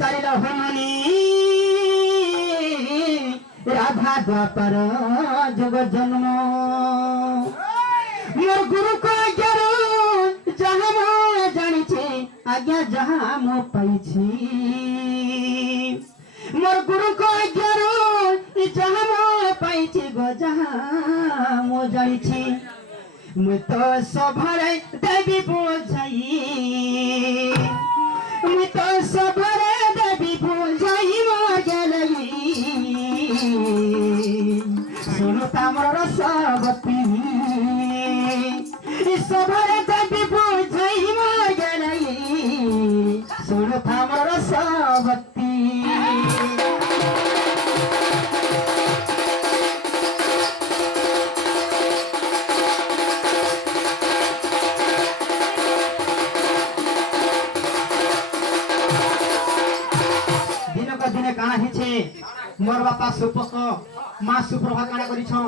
पचारिल हनुनी राधा द्वापर जुग जन्म मोर गुरु को आज्ञार जहाँ मैं जानी आज्ञा जहाँ मो पाई मोर गुरु को आज्ञार जहाँ मो पाई गो जहाँ मो जानी मु तो सभरे देवी बोझाई मु तो सभरे देवी बोझाई मो गेलई सुनु तामर रसवती सभरे देवी बोझाई मो गेलई सुनु तामर रसवती दिने काना हिचे मोर बापा सुपक माँ सुप्रभा काना करिछन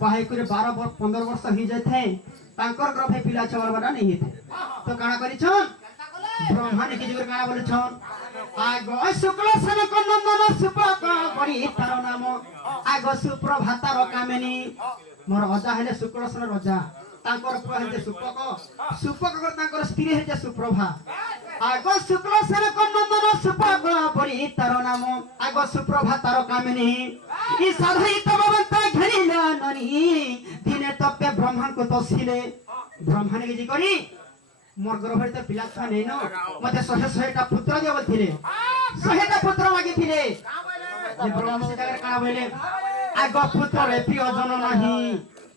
बाहे करे 12-15 वर्ष ही जाथे तांकर ग्रभे पिला छवर बड़ा नहीं हेते तो काना करिछन ब्रह्मा ने के जगर काना बोलछन आगो शुक्ल सन को नंदन सुपक करी तार नाम आगो सुप्रभा तार कामेनी मोर अजा हेले शुक्ल सन रजा तांकर पुआ हेते सुपक सुपक कर तांकर स्त्री हेते सुप्रभा आगो शुक्ल सन को नंदन सुपक करी तार नाम आगो सुप्रभा तार कामिनी ई साधई तबवंत घरिला ननी दिने तपे ब्रह्मण को तोसिले ब्रह्मण के जी करी मोर गर्भरे त पिला छ नै न मते 100 टा पुत्र दे बोलथिले 100 टा पुत्र मागी थिले जे ब्रह्म से जाकर काना बोले आगो पुत्र रे प्रिय जन नाही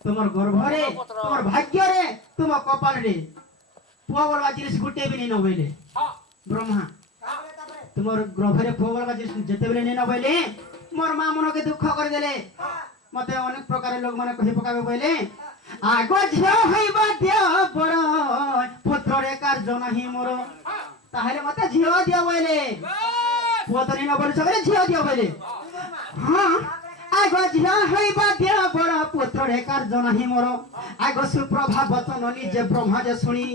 तुमर गर्भरे तुमर भाग्य रे तुम कपाल रे पुआ बोलवा जिनिस गुटे भी न बोले ब्रह्मा तुमर गर्भरे पुआ बोलवा जिनिस जते बेले न बोले मोर मां मन के दुख कर देले मते अनेक प्रकार लोग माने कहि पकाबे बोले आगो झियो होइबा दियो बड़ पुत्र रे कार्य नाही मोर ताहले मते झियो दियो बोले पुआ तो न बोले सबरे झियो दियो बोले हां आगो झियो होइबा दियो बड़ पुत्र रे कार्य नाही मोर आगो सुप्रभा वचन निजे ब्रह्मा जे सुनी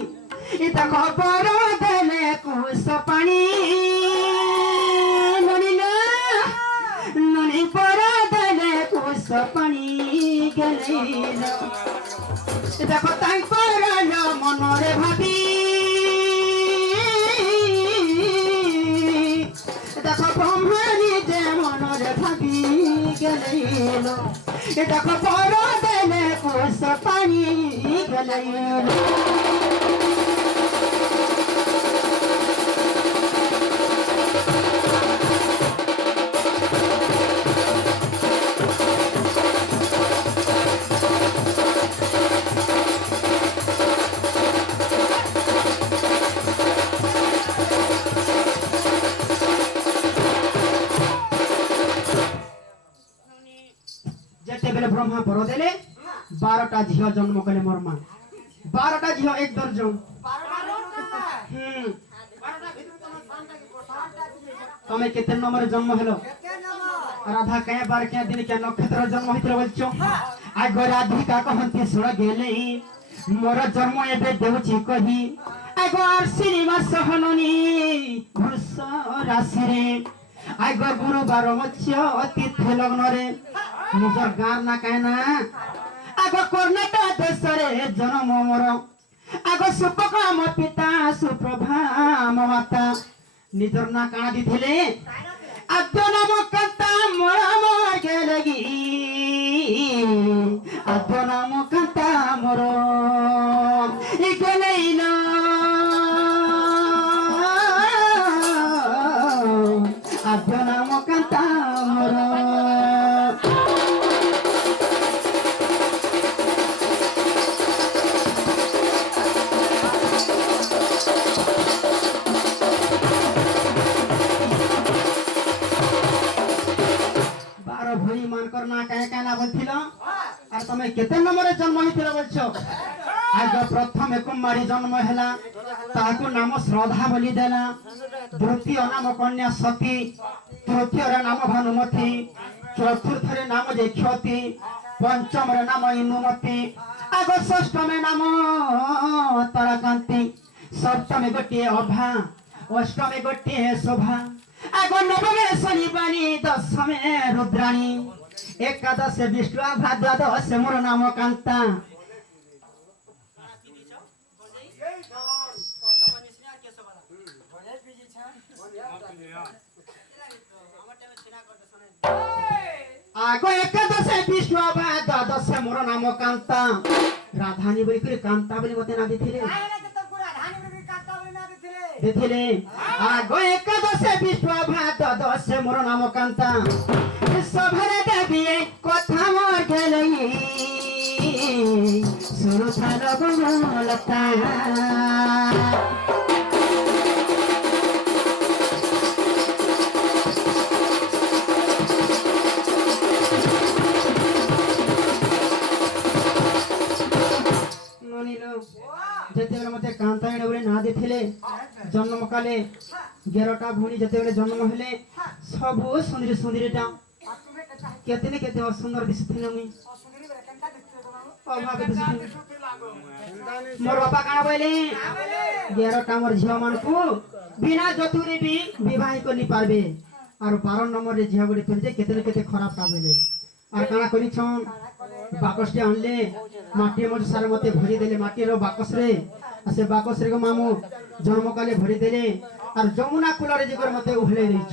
इता खबर देले कुस पानी ननिला ननी पर देले कुस पानी गेलेला इता खताई पर मन रे भाबी इता ब्रह्मा निजे मन रे भाबी गेलेला इता खबर देले कुस पानी गेलेला ब्रह्मा पर देले 12टा झियो जन्म कले मोर मां 12टा झियो एक दर्जन तमे केते नंबर जन्म हेलो राधा कय बार के दिन के नक्षत्र जन्म हितले बोलछो आगो राधिका कहंती सुन गेले मोर जन्म एबे देउची कही आगो आश्विनी मास हनुनी घुस राशि रे आगो गुरुवार मत्स्य तिथि लग्न रे निजर गार ना कहना आगो कर्नाटक देश रे जन्म मोर आगो सुपक म पिता सुप्रभा म माता निजर ना काना दिथिले आद्य नाम कंता मोर मोर गेलगी आद्य नाम कंता मोर ई गेलैना आद्य नाम कंता मोर करना कहे कहना बोलथिलो और तमे केते नंबर जन्म हिथिलो बोलछो आज प्रथम कुमारी जन्म हैला ताको नाम श्रद्धा बोली देला द्वितीय नाम कन्या सती तृतीय रे नाम भानुमती चतुर्थ रे नाम जेक्षती पंचम रे नाम इनुमती आगो षष्ठम नाम ताराकांती सप्तम गोटे अभा अष्टम गोटे शोभा आगो नवमे शनिवारी दशमे रुद्राणी एकादशे विष्णु भाद्वादशे मोर नाम कांता आगो एकादशे विष्णु भाद्वादशे मोर नाम कांता राधानी बोली करे कांता बोली मते ना दिथिले दिथिले आगो एकादशे विष्णु भाद्वादशे मोर नाम कांता सभरे देवी कथा मोर गेलई सुनु थाल गुणलता যেতেবেলে মতে কান্তায়ণ বলে না দিଥିଲେ জন্ম কালে 11টা ভূমি যেতেবেলে জন্ম হলে সবু সুন্দরী সুন্দরীটা কেতনে কেতে সুন্দর দিশুଥିଲେ মুই অভাবে দিশুଥିଲି মোর বাপা কানা বলে 11টা মোর ঝিও মানকু বিনা যতুরে বি বিবাহ করি পারবে আর 12 নম্বরে ঝিও গুলি ফেলছে কেতনে কেতে খারাপ কা বলে আর কানা করিছন বাকসটি আনলে মাটি মধ্যে সার মতে ভরি দেলে মাটির বাকস রে সে বাকস রে মামু জন্মকালে ভরি দেলে আর যমুনা কুলরে জিগর মতে উহলে দিছ